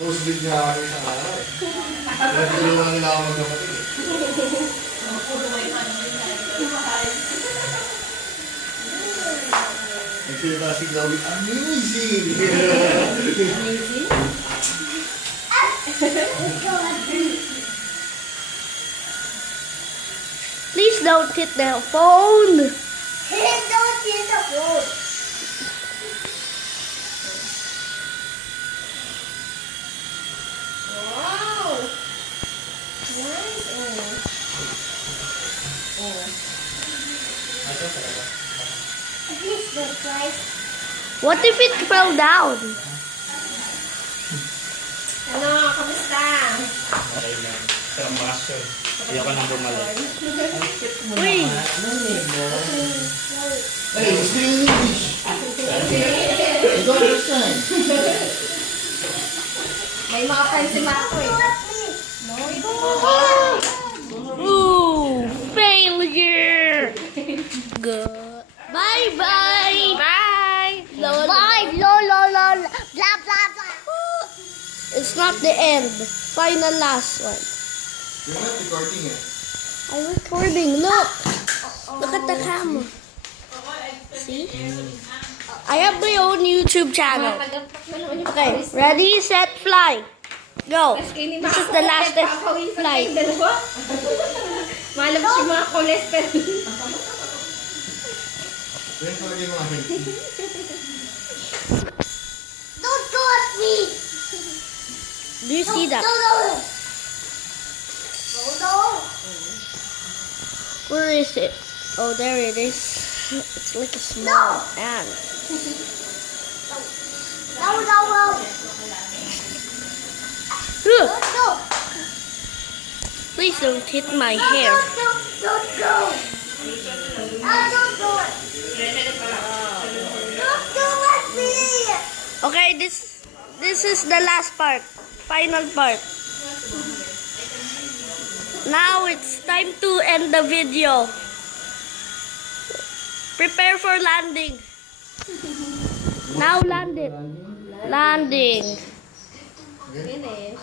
Nosebleed nga ako isang araw. Kaya tulungan nila ako magkapatid. Nagsilita si Chloe, amazing! Amazing? Please don't hit the phone. Don't hit the phone. Wow! Nice. At least the price. What if it fell down? Ano, kamusta? Okay lang. Sarang baso. Ayoko nang bumalik. Uy, Hey, speak English! You don't understand. May mga friends si Marco eh. No, ito mo. ooh, failure. Good. Bye-bye. Bye! Bye, blah, blah, blah. It's not the end. Final last one. You're not recording it. I'm recording. Look. Look at the camera. See? I have my own YouTube channel. Okay, ready, set, fly. Go. This is the last flight. Malabas yung mga cholesterol. Then talaga yung mga healthy. Don't go at me! Do you see that? No. Where is it? Oh, there it is. It's like a small ant. No. Ugh, No. please don't hit my hair. Don't go. Don't go. Don't go at me. Okay, this is the last part. Final part. Now it's time to end the video. Prepare for landing. Now land it. Landing. Finish.